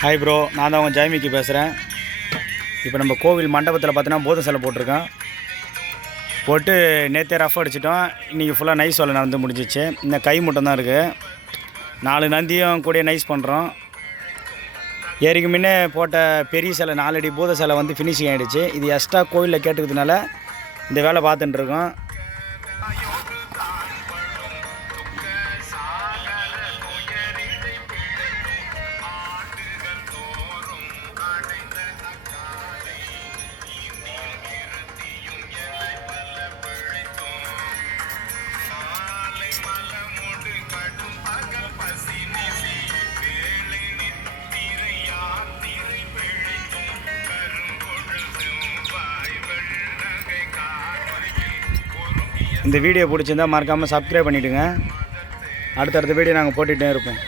Hi bro நான் தான் உங்கள் ஜெயமிக்கு பேசுகிறேன் இப்போ நம்ம கோவில் மண்டபத்தில் பார்த்தீங்கன்னா போதை சிலை போட்டிருக்கோம். போட்டு நேற்றே ரஃப் அடிச்சிட்டோம். இன்றைக்கி ஃபுல்லாக நைஸ் வேலை நடந்து முடிஞ்சிச்சு. இந்த கை மட்டும் தான் இருக்குது நாலு நந்தியும் கூட நைஸ் பண்ணுறோம் ஏறிக்கு முன்னே போட்ட பெரிய சிலை நாலடி பூத சிலை வந்து ஃபினிஷிங் ஆகிடுச்சு இது எக்ஸ்ட்ரா கோவிலில் கேட்டுக்கிறதுனால இந்த வேலை பார்த்துட்டுருக்கோம் இந்த வீடியோ பிடிச்சிருந்தா மறக்காமல் சப்ஸ்கிரைப் பண்ணிவிடுங்க அடுத்தடுத்த வீடியோ நாங்கள் போட்டுகிட்டே இருப்போம்.